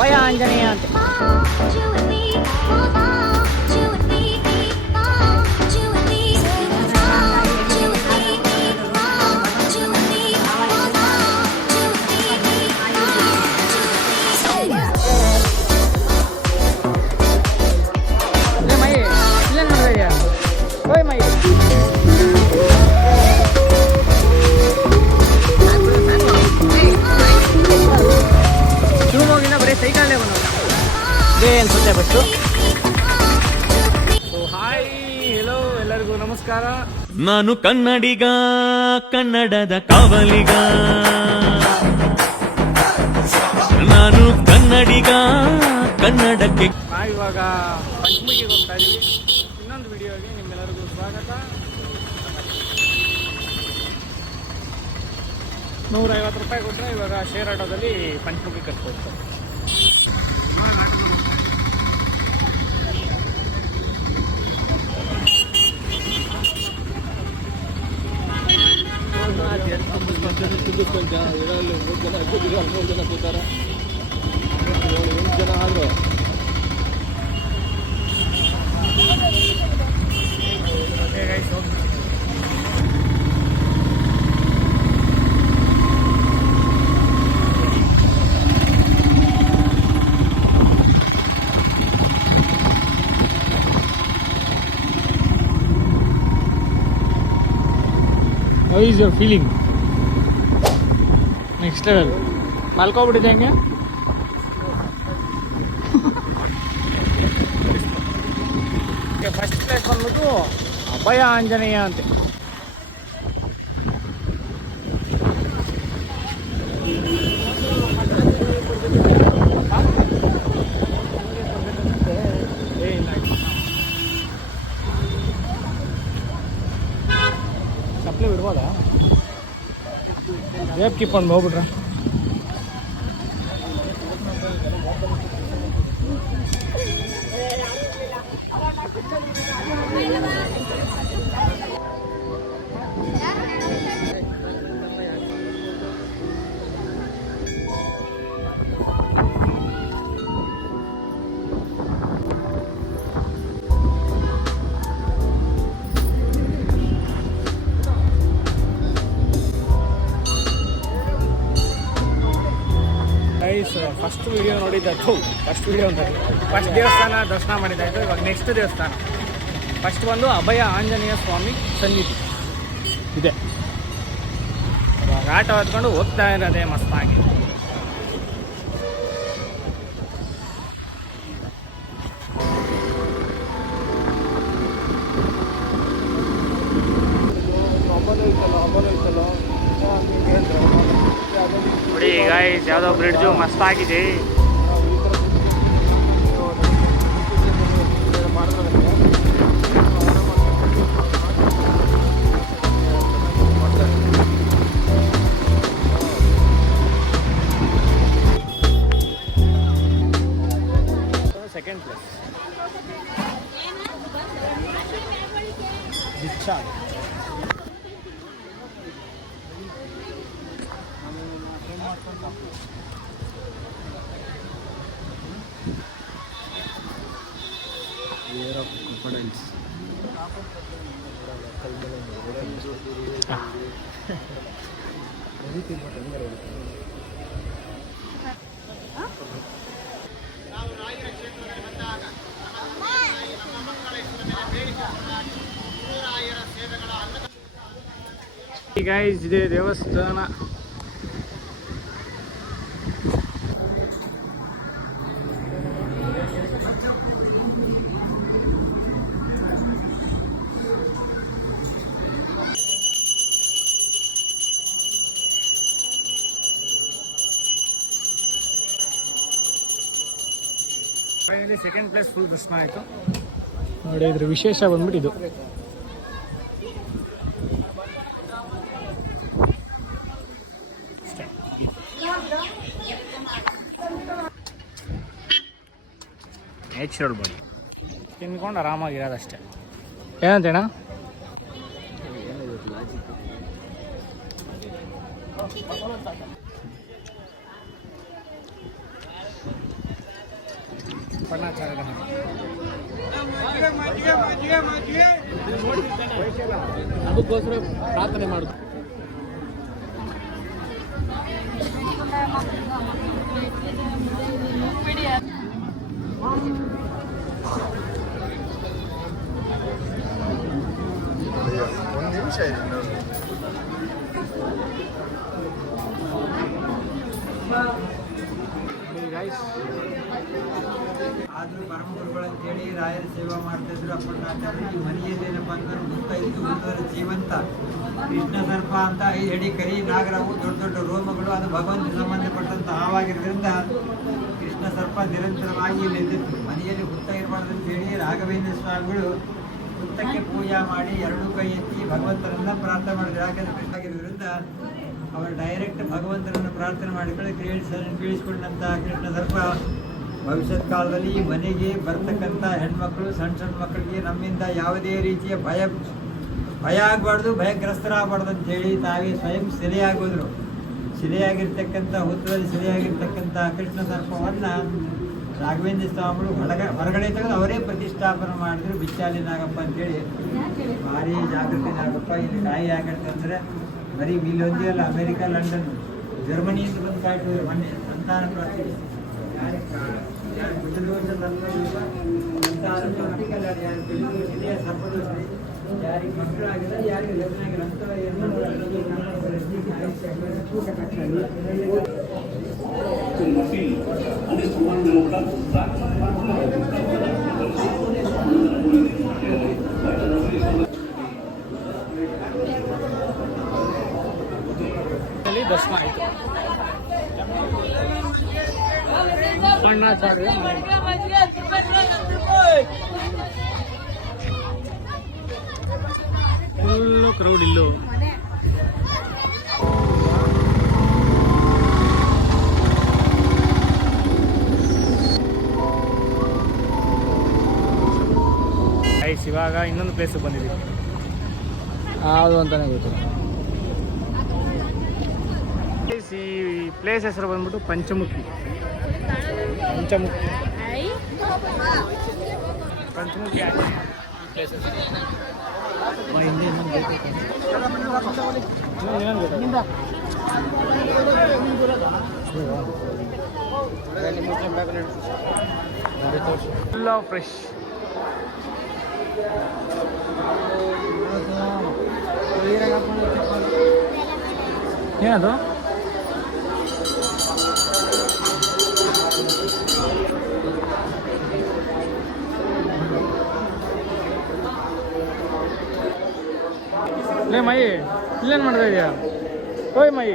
ಅಭಯ ಆಂಜನೇಯ ಅಂತ. ಅನ್ಸುತ್ತೆ bus. Hi hello ಎಲ್ಲರಿಗೂ ನಮಸ್ಕಾರ. ನಾನು ಕನ್ನಡಿಗ, ಕನ್ನಡದ ಕಾವಲಿಗ. ನಾನು ಕನ್ನಡಿಗ, ಕನ್ನಡಕ್ಕೆ. ನಾವಿವಾಗ ಪಂಚಮುಖಿಗೆ ಹೋಗ್ತಾ ಇದೀವಿ. ಇನ್ನೊಂದು ವಿಡಿಯೋಗೆ ನಿಮ್ಮೆಲ್ಲರಿಗೂ ಸ್ವಾಗತ. 150 ರೂಪಾಯಿ ಕೊಟ್ಟರೆ ಇವಾಗ ಶೇರ್ ಆಟೋದಲ್ಲಿ Panchamukhi ಕಟ್ಕೊಡ್ತಾರೆ. How is your feeling? Next level. ಮಲ್ಕೋಬಿಟ್ಟಿದೆ ಹಂಗೆ. ಫಸ್ಟ್ ಪ್ಲೇಸ್ ಬಂದ್ಬಿಟ್ಟು ಅಭಯ ಆಂಜನೇಯ ಅಂತೆ. ಚಪ್ಪಲಿ ಬಿಡ್ಬೋದಾ? ವೇಪ್ ಕಿಪ್ಕೊಂಡು ಹೋಗ್ಬಿಟ್ರ. ಫಸ್ಟ್ ವಿಡಿಯೋ ನೋಡಿದ್ದು ಫಸ್ಟ್ ವಿಡಿಯೋ ಅಂತ ಫಸ್ಟ್ ದೇವಸ್ಥಾನ ದರ್ಶನ ಮಾಡಿದ್ದಾಯಿತು. ಇವಾಗ ನೆಕ್ಸ್ಟ್ ದೇವಸ್ಥಾನ ಫಸ್ಟ್ ಬಂದು ಅಭಯ ಆಂಜನೇಯ ಸ್ವಾಮಿ ಸನ್ನಿಧಿ ಇದೆ. ಇವಾಗ ಆಟೋ ಹತ್ಕೊಂಡು ಹೋಗ್ತಾ ಇರೋದೇ ಮಸ್ತಾಗಿ. ನೋಡಿ ಗಾಯ್ಸ್, ಯಾವುದೋ ಬ್ರಿಡ್ಜು ಮಸ್ತಾಗಿದೆ. ಸೆಕೆಂಡ್ ಪ್ಲೇಸ್ ದೀಕ್ಷಾ. ಗೈಸ್, ಇದೆ ದೇವಸ್ಥಾನ. ಫೈನಲಿ ಸೆಕೆಂಡ್ ಪ್ಲೇಸ್ ಫುಲ್ ದರ್ಶನ ಆಯಿತು. ನೋಡಿ, ಇದ್ರ ವಿಶೇಷ ಬಂದ್ಬಿಟ್ಟಿದ್ದು. ನ್ಯಾಚುರಲ್ ಬಾಡಿ ತಿನ್ಕೊಂಡು ಆರಾಮಾಗಿರೋದಷ್ಟೇ. ಏನಂತೇಣ? ಬಣ್ಣಾಚಾರ ಅದಕ್ಕೋಸ್ಕರ ಪ್ರಾರ್ಥನೆ ಮಾಡುದು. ಒಂದು ನಿಮಿಷ ಇದೆ ಆದರೂ ಪರಮಗುರುಗಳು ಅಂತೇಳಿ ರಾಯರ ಸೇವಾ ಮಾಡ್ತಿದ್ರು. ಅಪ್ಪಣ್ಣಾಚಾರ್ಯ ಮನೆಯಲ್ಲಿ ಏನಪ್ಪ ಅಂದ್ರೆ ದುಃಖ ಇತ್ತು ಉಳಿದವರ ಜೀವಂತ ಕೃಷ್ಣ ಸರ್ಪ ಅಂತ 5 ಅಡಿ ಕರಿ ನಾಗರವು ದೊಡ್ಡ ದೊಡ್ಡ ರೋಮಗಳು ಅದು ಭಗವಂತ ಸಂಬಂಧಪಟ್ಟಂತ ಹಾವಾಗಿರೋದ್ರಿಂದ ಕೃಷ್ಣ ಸರ್ಪ ನಿರಂತರವಾಗಿ ನೆದ್ದಿತ್ತು. ಮನೆಯಲ್ಲಿ ಹುತ್ತ ಇರಬಾರ್ದು ಅಂತೇಳಿ ರಾಘವೇಂದ್ರ ಸ್ವಾಮಿಗಳು ಹುತ್ತಕ್ಕೆ ಪೂಜಾ ಮಾಡಿ 2 ಕೈ ಎತ್ತಿ ಭಗವಂತನನ್ನ ಪ್ರಾರ್ಥನೆ ಮಾಡಿದ್ರು. ಯಾಕಂದ್ರೆ ಕೃಷ್ಣ ಆಗಿರೋದ್ರಿಂದ ಅವರು ಡೈರೆಕ್ಟ್ ಭಗವಂತನನ್ನು ಪ್ರಾರ್ಥನೆ ಮಾಡಿಕೊಳ್ಳಿ ಕೇಳಿಸ್ಕೊಂಡಂಥ ಕೃಷ್ಣ ಸರ್ಪ ಭವಿಷ್ಯತ್ ಕಾಲದಲ್ಲಿ ಮನೆಗೆ ಬರ್ತಕ್ಕಂಥ ಹೆಣ್ಮಕ್ಳು ಸಣ್ಣ ಮಕ್ಕಳಿಗೆ ನಮ್ಮಿಂದ ಯಾವುದೇ ರೀತಿಯ ಭಯ ಆಗಬಾರ್ದು, ಭಯಗ್ರಸ್ತರಾಗಬಾರ್ದು ಅಂತೇಳಿ ತಾವೇ ಸ್ವಯಂ ಸೆರೆಯಾಗೋದ್ರು. ಸೆರೆಯಾಗಿರ್ತಕ್ಕಂಥ ಹುತ್ತದಲ್ಲಿ ಸೆರೆಯಾಗಿರ್ತಕ್ಕಂಥ ಕೃಷ್ಣ ಸರ್ಪವನ್ನು ರಾಘವೇಂದ್ರ ಸ್ವಾಮಿಗಳು ಹೊರಗಡೆ ತೆಗೆದು ಅವರೇ ಪ್ರತಿಷ್ಠಾಪನೆ ಮಾಡಿದ್ರು. ಬಿಚ್ಚಾಲಿ ನಾಗಪ್ಪ ಅಂತೇಳಿ ಭಾರಿ ಜಾಗೃತಿ ನಾಗಪ್ಪ. ಇಲ್ಲಿ ಕಾಯಿ ಆಗಿರುತ್ತೆ ಅಂದರೆ ಬರೀ ಇಲ್ಲೊಂದೇ ಅಲ್ಲ, ಅಮೇರಿಕಾ, ಲಂಡನ್, ಜರ್ಮನಿಯಿಂದ ಬಂದು ಕಾಯ್ತು ಮೊನ್ನೆ ಸಂತಾನ ಪ್ರಾಪ್ತಿ ಯಾರು ಬುದ್ಧದೋಷ ಸಂತಾನ ಪ್ರಾಪ್ತಿಗಲ್ಲ, ಯಾರು ತಿಳಿದೋಷಿದೆ ಸರ್ಪದೋಷ, ಯಾರಿಗೆ ಮಕ್ಕಳಾಗಿಲ್ಲ, ಯಾರಿಗೆ ಲಗ್ನ ಆಗಿಲ್ಲ ಅಂತ ದರ್ಶನ ಆಯಿತು. ಬಣ್ಣಾಚಾರ್ಯ ಫುಲ್ಲು ಕ್ರೌಡ್ ಇಲ್ಲೂ. ಇವಾಗ ಇನ್ನೊಂದು ಪ್ಲೇಸಿಗೆ ಬಂದಿದ್ದೀವಿ. ಯಾವುದು ಅಂತಾನೆ ಗೊತ್ತಿಲ್ಲ. ಈ ಪ್ಲೇಸ್ ಹೆಸರು ಬಂದ್ಬಿಟ್ಟು Panchamukhi. Place full of fresh. ಏನದು? ಲೇ ಮೈ, ಇಲ್ಲೇನು ಮಾಡ್ತಾ ಇದೆಯಾ? ಓಯ್ ಮೈ,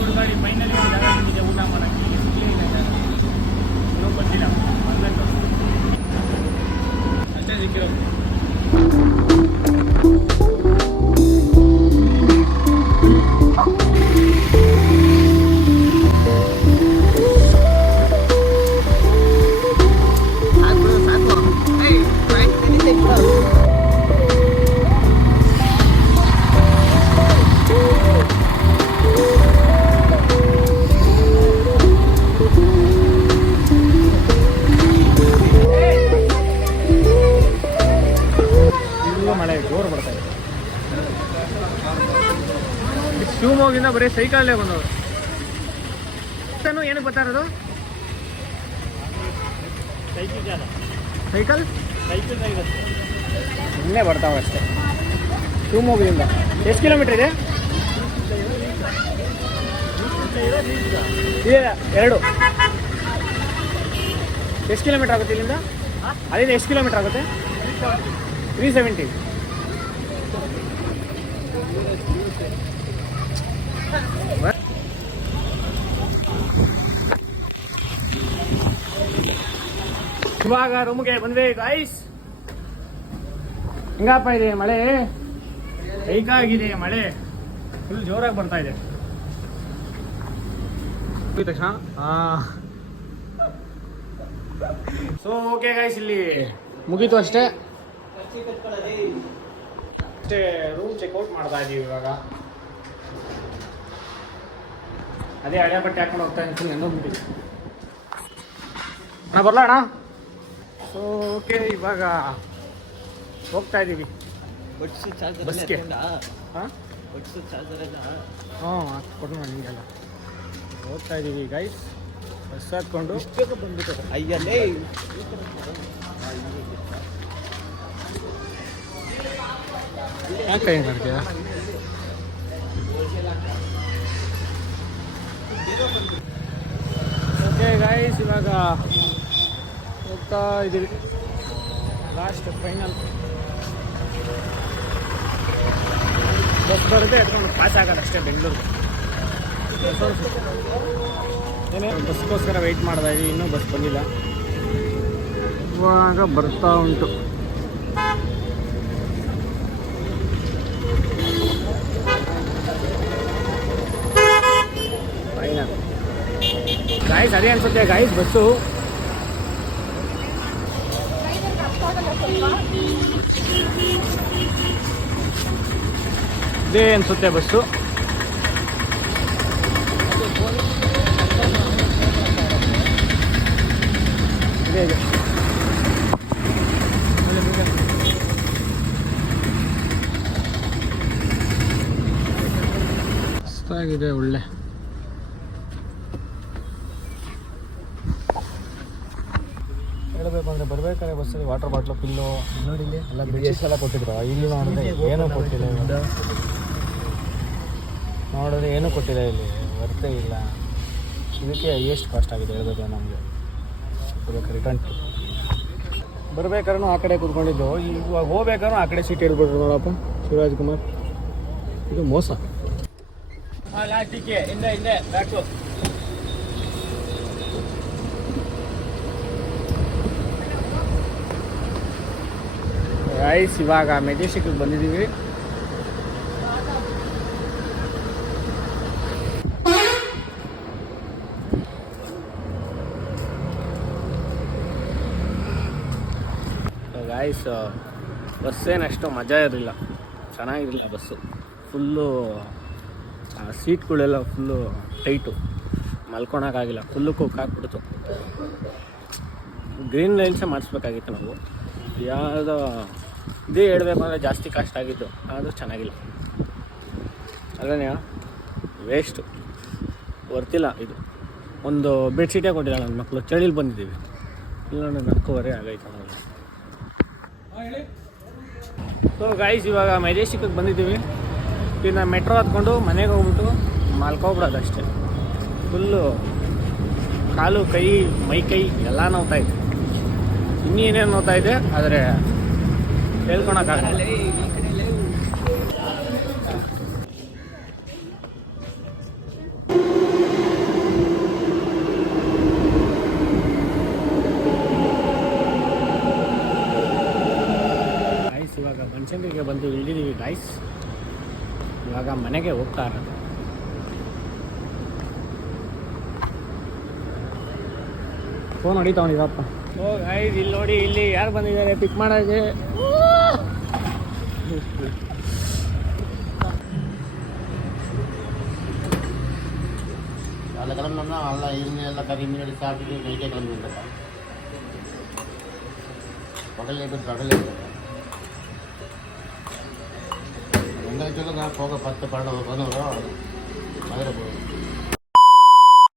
ಹುಡುಗಾಡಿ ಫೈನಲಿ ಊಟ ಮಾಡೋಕ್ಕೆ ಗೊತ್ತಿಲ್ಲ. ಅಷ್ಟೇ ಸಿಕ್ಕಿರೋದು. ಮಳೆ ಜೋರು ಬರ್ತಾ ಇದೆ. ಶಿವಮೊಗ್ಗದಿಂದ ಬರೀ ಸೈಕಲ್ಲೇ ಬಂದವರು. ಏನಕ್ಕೆ ಬರ್ತಾ ಇರೋದು? ಸೈಕಲ್ ಇಲ್ಲೇ ಬರ್ತಾವೆ ಅಷ್ಟೇ. ಶಿವಮೊಗ್ಗದಿಂದ ಎಷ್ಟು ಕಿಲೋಮೀಟರ್ ಇದೆ? 2. ಎಷ್ಟು ಕಿಲೋಮೀಟರ್ ಆಗುತ್ತೆ ಇಲ್ಲಿಂದ? ಅಲ್ಲಿಂದ ಎಷ್ಟು ಕಿಲೋಮೀಟರ್ ಆಗುತ್ತೆ? 370. ಇವಾಗ ರೂಮ್ಗೆ ಬಂದ್ವಿ ಗೈಸ್. ಹಿಂಗಪ್ಪ ಇದೆ ಮಳೆ, ಹೈಕಾಗಿದೆ ಮಳೆ, ಫುಲ್ ಜೋರಾಗಿ ಬರ್ತಾ ಇದೆ. ತಕ್ಷಣ ಸೊ ಓಕೆ ಗೈಸ್, ಇಲ್ಲಿ ಮುಗೀತು ಅಷ್ಟೇ. ರೂಮ್ ಚೆಕ್ಔಟ್ ಮಾಡ್ತಾ ಇದೀವಿ ಇವಾಗ. ಅದೇ ಹಳೆ ಬಟ್ಟೆ ಹಾಕೊಂಡು ಹೋಗ್ತಾ ಇದ್ದೀನಿ ನೆನೋಗ್ಬಿಟ್ಟಿದೆ. ಅಣ್ಣ ಬರಲ ಅಣ್ಣ. ಸೊ ಓಕೆ, ಇವಾಗ ಹೋಗ್ತಾ ಇದ್ದೀವಿ ಬಸ್ಗೆ. ಹಾಂ ಹಾಂ ಕೊಡು ನಿಮಗೆಲ್ಲ. ಹೋಗ್ತಾ ಇದ್ದೀವಿ ಗೈಸ್, ಬಸ್ ಹಾಕ್ಕೊಂಡು ಬಂದ್ಬಿಟ್ಟು ಅಯ್ಯಲ್ಲೇ ಯಾಕೆ ಏನು ಮಾಡ್ತೀಯ? ಓಕೆ ಗೈಸ್, ಇವಾಗ ಹೋಗ್ತಾ ಇದ್ದೀವಿ. ಲಾಸ್ಟ್ ಫೈನಲ್ ಬಸ್ ಬರುತ್ತೆ, ಎತ್ಕೊಂಡು ಪಾಸ್ ಆಗೋದು ಅಷ್ಟೇ ಬೆಂಗಳೂರಿಗೆ. ಏನೇ ಬಸ್ಗೋಸ್ಕರ ವೆಯ್ಟ್ ಮಾಡ್ತಾ ಇದ್ದೀವಿ, ಇನ್ನೂ ಬಸ್ ಬಂದಿಲ್ಲ. ಇವಾಗ ಬರ್ತಾ ಉಂಟು. ಫೈನಲ್ ಗಾಯ್ಸ್, ಅದೇ ಅನ್ಸುತ್ತೆ ಗಾಯ್ಸ್ ಬಸ್ಸು. ಇದೇ ಅನ್ಸುತ್ತೆ ಬಸ್ಸು. ಇದೆ ಮಸ್ತಾಗಿದೆ, ಒಳ್ಳೆ. ಹೇಳಬೇಕು ಅಂದರೆ ಬರ್ಬೇಕಾದ್ರೆ ಬಸ್ಸಲ್ಲಿ ವಾಟರ್ ಬಾಟ್ಲು, ಪಿಲ್ಲು ನೋಡಿ ಎಲ್ಲ ಬ್ರಿಜೆಸ್ ಎಲ್ಲ ಕೊಟ್ಟಿದ್ರು. ಇಲ್ಲಿ ನೋಡಿದ್ರೆ ಏನೂ ಕೊಟ್ಟಿಲ್ಲ. ನೋಡಿದ್ರೆ ಏನೂ ಕೊಟ್ಟಿಲ್ಲ, ಇಲ್ಲಿ ವರ್ತೇ ಇಲ್ಲ. ಇದಕ್ಕೆ ಎಷ್ಟು ಕಾಸ್ಟ್ ಆಗಿದೆ ಹೇಳ್ಬೇಕು ನಮಗೆ. ರಿಟರ್ನ್ ಬರ್ಬೇಕಾದ್ರೂ ಆ ಕಡೆ ಕೂತ್ಕೊಂಡಿದ್ದು, ಇವಾಗ ಹೋಗ್ಬೇಕಾದ್ರೂ ಆ ಕಡೆ ಸೀಟ್ ಹೇಳ್ಬಿಟ್ರು ನೋಡಪ್ಪ ಶಿವರಾಜ್ ಕುಮಾರ್. ಇದು ಮೋಸ. ಲಾಸ್ಟಿಗೆ ಹಿಂದೆ ಬ್ಯಾಕು. ಗೈಸ್, ಇವಾಗ ಮೆಜೆಸ್ಟಿಕ್ಗೆ ಬಂದಿದ್ದೀವಿ. ಗೈಸ್, ಬಸ್ಸೇನಷ್ಟು ಮಜಾ ಇರಲಿಲ್ಲ, ಚೆನ್ನಾಗಿರಲಿಲ್ಲ ಬಸ್ಸು. ಫುಲ್ಲು ಸೀಟ್ಗಳೆಲ್ಲ ಫುಲ್ಲು ಟೈಟು, ಮಲ್ಕೊಳಕ್ಕಾಗಿಲ್ಲ, ಫುಲ್ಲು ಕುಕ್ ಹಾಕ್ಬಿಡ್ತು. ಗ್ರೀನ್ ಲೈನ್ಸೇ ಮಾಡಿಸ್ಬೇಕಾಗಿತ್ತು ನಾವು. ಯಾವುದೋ ಇದೇ ಹೇಳಬೇಕು ಅಂದರೆ ಜಾಸ್ತಿ ಕಾಸ್ಟ್ ಆಗಿತ್ತು, ಆದರೂ ಚೆನ್ನಾಗಿಲ್ಲ. ಅಲ್ಲನೇ ವೇಸ್ಟು, ವರ್ತಿಲ್ಲ. ಇದು ಒಂದು ಬೆಡ್ಶೀಟೇ ಕೊಟ್ಟಿಲ್ಲ ನನ್ನ ಮಕ್ಕಳು. ಚಳಿಲಿ ಬಂದಿದ್ದೀವಿ, ಇಲ್ಲ 4:15 ಆಗೈತೆ ನಮಗೆ. ಸೊ ಗೈಸ್, ಇವಾಗ ಮೆಜೆಸ್ಟಿಕ್ಕಿಗೆ ಬಂದಿದ್ದೀವಿ. ಇನ್ನು ಮೆಟ್ರೋ ಹತ್ಕೊಂಡು ಮನೆಗೆ ಹೋಗ್ಬಿಟ್ಟು ಮಲ್ಕೊಬಿಡೋದು ಅಷ್ಟೇ. ಫುಲ್ಲು ಕಾಲು, ಕೈ, ಮೈ ಕೈ ಎಲ್ಲ ನೋವ್ತಾ ಇದೆ. ಇನ್ನೇನೇನು ನೋವ್ತಾ ಇದೆ, ಆದರೆ ಹೇಳ್ಕೊಳಕ್ಕಾಗಲ್ಲ. ಗೈಸ್, ಇವಾಗ ಬನಶಂಕರಿಗೆ ಬಂದು ಇಳಿದಿದ್ದೀವಿ ಗೈಸ್. ಇವಾಗ ಮನೆಗೆ ಹೋಗ್ತಾ ಇರೋದು. ಫೋನ್ ಹೊಡಿತಾವನಿದಪ್ಪ. ಓ ಗೈಸ್, ಇಲ್ಲಿ ನೋಡಿ, ಇಲ್ಲಿ ಯಾರು ಬಂದಿದ್ದಾರೆ ಪಿಕ್ ಮಾಡೋಕ್ಕೆ. அதில் கிளம்பினோம்னா நல்லா இருந்து எல்லாம் கறி மீன் சாப்பிட்டுட்டு நைட்டே கிளம்பி வந்துடுறேன். கடலே போய் கடலே போயிட்டேன். எங்கே சொல்லுங்க போக 10-12 ரூபா